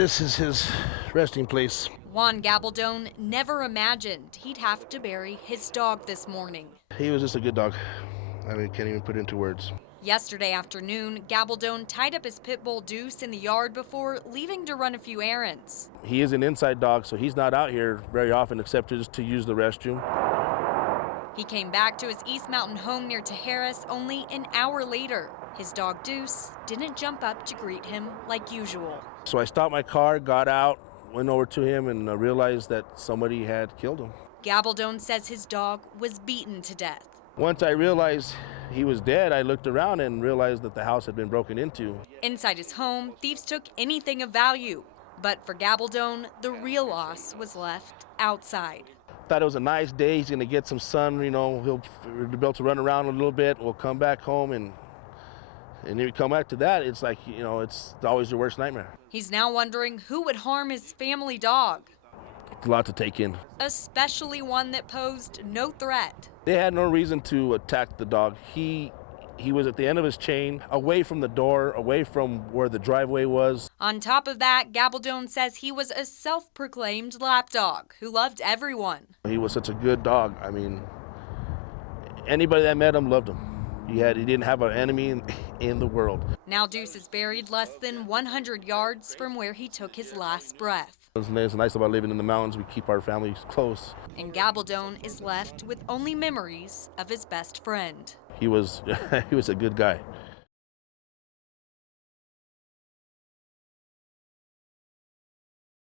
This is his resting place. Juan Gabaldon never imagined he'd have to bury his dog this morning. He was just a good dog. I mean, can't even put it into words. Yesterday afternoon, Gabaldon tied up his pit bull Deuce in the yard before leaving to run a few errands. He is an inside dog, so he's not out here very often except just to use the restroom. He came back to his East Mountain home near Tijeras only an hour later. His dog Deuce didn't jump up to greet him like usual. So I stopped my car, got out, went over to him, and realized that somebody had killed him. Gabaldon says his dog was beaten to death. Once I realized he was dead, I looked around and realized that the house had been broken into. Inside his home, thieves took anything of value. But for Gabaldon, the real loss was left outside. Thought it was a nice day. He's going to get some sun, he'll be able to run around a little bit. We'll come back home, and if you come back to that, it's like, it's always your worst nightmare. He's now wondering who would harm his family dog. It's a lot to take in. Especially one that posed no threat. They had no reason to attack the dog. He was at the end of his chain, away from the door, away from where the driveway was. On top of that, Gabaldon says he was a self-proclaimed lapdog who loved everyone. He was such a good dog. I mean, anybody that met him loved him. He didn't have an enemy in the world. Now Deuce is buried less than 100 yards from where he took his last breath. It's nice about living in the mountains. We keep our families close. And Gabaldon is left with only memories of his best friend. He was a good guy.